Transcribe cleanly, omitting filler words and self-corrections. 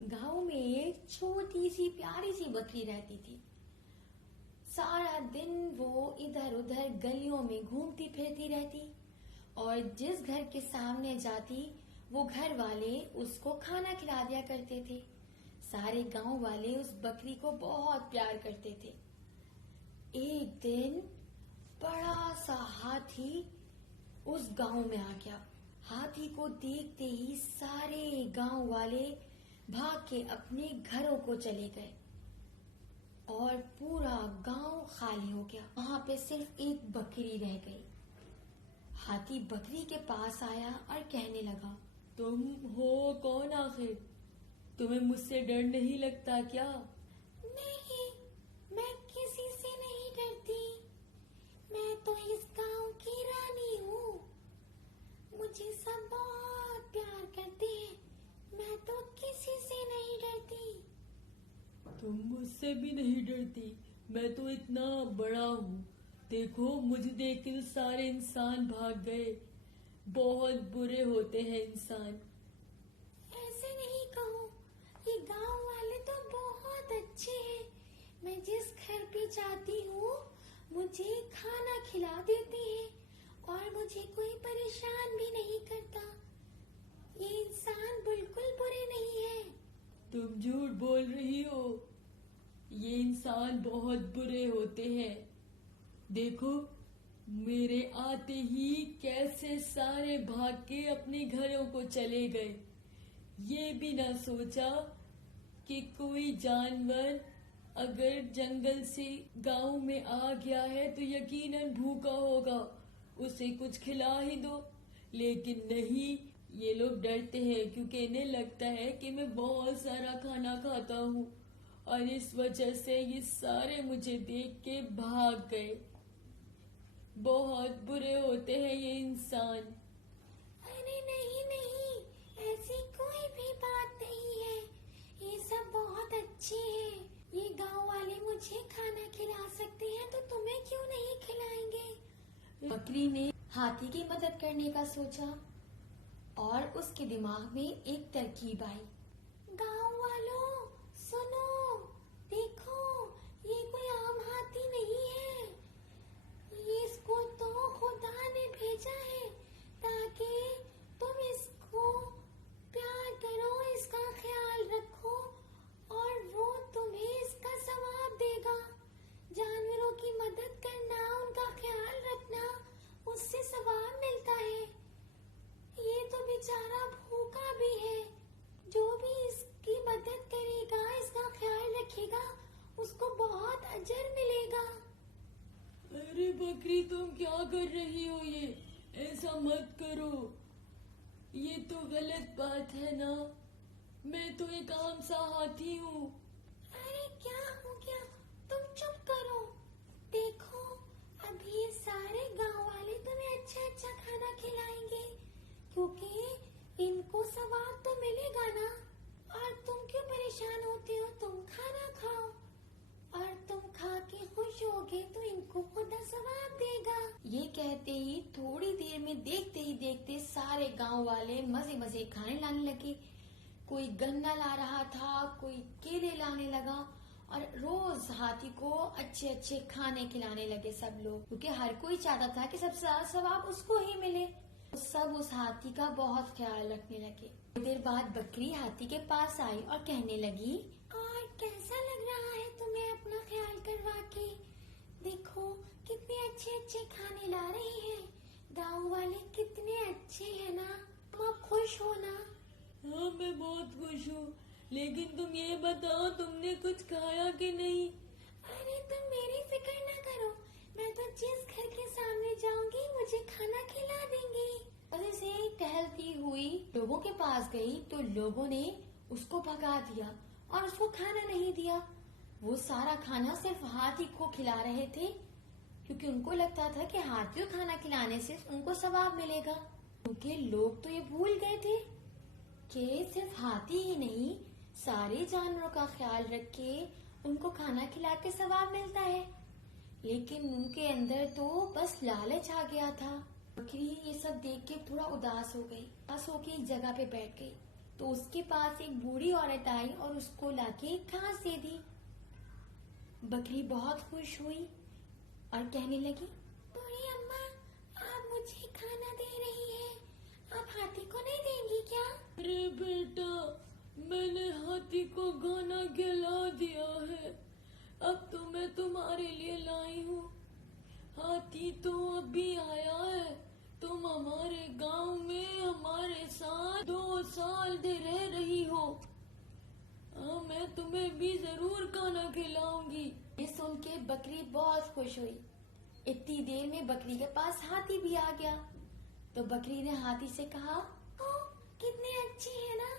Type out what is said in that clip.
गांव में एक छोटी सी प्यारी सी बकरी रहती थी। सारा दिन वो इधर उधर गलियों में घूमती फिरती रहती और जिस घर के सामने जाती वो घर वाले उसको खाना खिला दिया करते थे। सारे गांव वाले उस बकरी को बहुत प्यार करते थे। एक दिन बड़ा सा हाथी उस गांव में आ गया। हाथी को देखते ही सारे गांव वाले भाग के अपने घरों को चले गए और पूरा गांव खाली हो गया। वहां पे सिर्फ एक बकरी रह गई। हाथी बकरी के पास आया और कहने लगा, तुम हो कौन आखिर? तुम्हें मुझसे डर नहीं लगता क्या? नहीं, मैं किसी से नहीं डरती। मैं तो इस गांव की रानी हूँ। मुझे सब बहुत प्यार करते हैं। मैं तो किसी से नहीं डरती। तुम मुझसे भी नहीं डरती? मैं तो इतना बड़ा हूँ। देखो मुझे देख के तो सारे इंसान भाग गए। बहुत बुरे होते हैं इंसान। ऐसे नहीं कहो, ये गांव वाले तो बहुत अच्छे हैं। मैं जिस घर पे जाती हूँ मुझे खाना खिला देते हैं और मुझे कोई परेशान भी नहीं करता। ये इंसान बिल्कुल बुरे नहीं है। तुम झूठ बोल रही हो। ये इंसान बहुत बुरे होते हैं। देखो मेरे आते ही कैसे सारे भाग के अपने घरों को चले गए। ये भी ना सोचा कि कोई जानवर अगर जंगल से गांव में आ गया है तो यकीनन भूखा होगा, उसे कुछ खिला ही दो। लेकिन नहीं, ये लोग डरते हैं क्योंकि इन्हें लगता है कि मैं बहुत सारा खाना खाता हूँ और इस वजह से ये सारे मुझे देख के भाग गए। बहुत बुरे होते हैं ये इंसान। अरे नहीं नहीं, ऐसी कोई भी बात नहीं है। ये सब बहुत अच्छे हैं। ये गांव वाले मुझे खाना खिला सकते हैं तो तुम्हें क्यों नहीं खिलाएंगे। बकरी ने हाथी की मदद करने का सोचा और उसके दिमाग में एक तरकीब आई। गांव वालों सुनो, देखो ये कोई आम हाथी नहीं है। इसको तो खुदा ने भेजा है ताकि तुम इसको प्यार करो, इसका ख्याल रखो और वो तुम्हें इसका सवाब देगा। जानवरों की मदद करना, उनका ख्याल रखना, उससे सवाब मिलता है। ये तो बेचारा भूखा भी है। जो भी इसकी मदद करेगा, इसका ख्याल रखेगा, उसको बहुत अजर मिलेगा। अरे बकरी तुम क्या कर रही हो? ये ऐसा मत करो, ये तो गलत बात है ना। मैं तो एक आम सा हाथी हूँ। अरे क्या हो गया, तुम चुप करो। देखो अभी ये सारे गांव वाले तुम्हें अच्छा अच्छा खाना खिलाएंगे क्योंकि इनको सवाब तो मिलेगा ना। और तुम क्यों परेशान होते हो? तुम खाना खाओ और तुम खा के खुश होगे तो इनको खुदा सवाब देगा। ये कहते ही थोड़ी देर में देखते ही देखते सारे गांव वाले मजे मजे खाने लाने लगे। कोई गन्ना ला रहा था, कोई केले लाने लगा और रोज हाथी को अच्छे अच्छे खाने खिलाने लगे सब लोग, क्योंकि हर कोई चाहता था कि सबसे ज्यादा सवाब उसको ही मिले। सब उस हाथी का बहुत ख्याल रखने लगे। थोड़ी देर बाद बकरी हाथी के पास आई और कहने लगी, और कैसा लग रहा है तुम्हें अपना ख्याल करवा के? देखो कितने अच्छे अच्छे खाने ला रहे हैं। गांव वाले कितने अच्छे हैं ना। तुम अब खुश हो ना? हाँ मैं बहुत खुश हूँ, लेकिन तुम ये बताओ तुमने कुछ खाया कि नहीं? अरे तुम मेरी फिक्र ना करो, मैं तो जिस घर के सामने जाऊंगी मुझे खाना खिला देंगे। और ऐसे टहलती हुई लोगों के पास गई तो लोगों ने उसको भगा दिया और उसको खाना नहीं दिया। वो सारा खाना सिर्फ हाथी को खिला रहे थे क्योंकि उनको लगता था कि हाथी को खाना खिलाने से उनको सवाब मिलेगा। क्योंकि लोग तो ये भूल गए थे कि सिर्फ हाथी ही नहीं, सारे जानवरों का ख्याल रख के उनको खाना खिला के सवाब मिलता है। लेकिन उनके अंदर तो बस लालच आ गया था। बकरी ये सब देख के थोड़ा उदास हो गई। उदास होके एक जगह पे बैठ गई। تو اس کے پاس ایک بوڑھی عورت آئی اور اس کو لا کے گھاس دے دی۔ بکری بہت خوش ہوئی اور کہنے لگی، بوڑھی اماں آپ مجھے کھانا دے رہی ہے، آپ ہاتھی کو نہیں دیں گی کیا؟ ارے بیٹا، میں نے ہاتھی کو گانا کھلا دیا ہے، اب تو میں تمہارے لیے لائی ہوں۔ ہاتھی تو ابھی آیا ہے، تم ہمارے گاؤں میں ہمارے ساتھ 2 سال سے رہ رہی ہو، میں تمہیں بھی ضرور کھانا کھلاؤں گی۔ یہ سن کے بکری بہت خوش ہوئی۔ اتنی دیر میں بکری کے پاس ہاتھی بھی آ گیا، تو بکری نے ہاتھی سے کہا، کتنے اچھے ہیں نا،